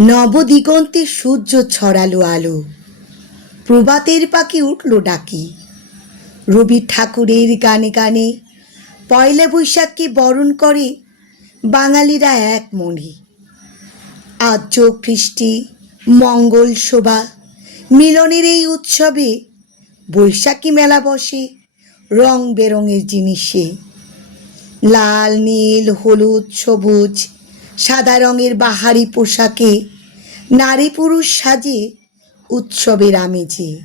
নবদিগন্তে সূর্য ছড়ালো আলো। প্রভাতের পাখি উঠল ডাকি। রবি ঠাকুরের গানে গানে পয়লা বৈশাখকে বরণ করে বাঙালিরা এক মনে। আজ যোগ মঙ্গল শোভা, মিলনের এই উৎসবে বৈশাখী মেলা বসে, রং বেরঙের জিনিসে। লাল, নীল, হলুদ, সবুজ সাদা রঙের বাহারি পোশাকে নারী পুরুষ সাজে উৎসবের আমেজে।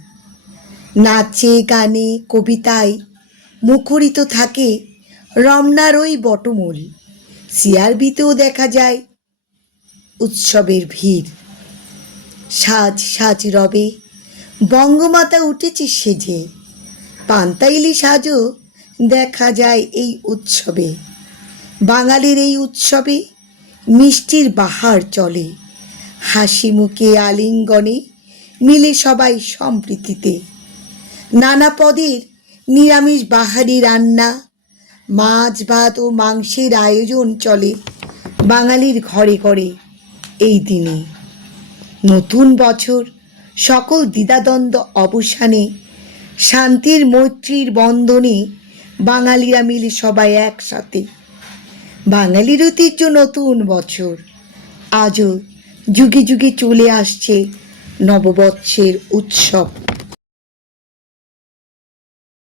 নাচে, গানে, কবিতায় মুখরিত থাকে রমনার ওই বটমূল। সিআরবিতেও দেখা যায় উৎসবের ভিড়। সাজ সাজ রবে, বঙ্গমাতা উঠেছে সেজে। পান্তাইলি সাজও দেখা যায় এই উৎসবে। বাঙালির এই উৎসবে মিষ্টির বাহার চলে। হাসি মুখে আলিঙ্গনে মিলে সবাই সম্প্রীতিতে। নানা পদের নিরামিষ বাহারি রান্না, মাছ ভাত ও মাংসের আয়োজন চলে বাঙালির ঘরে ঘরে এই দিনে। নতুন বছর, সকল দ্বিধাদ্বন্দ্ব অবসানে, শান্তির মৈত্রীর বন্ধনে বাঙালিরা মিলে সবাই একসাথে বাঙালির ঐতিহ্য নতুন বছর। আজও যুগে যুগে চলে আসছে নববৎসের উৎসব।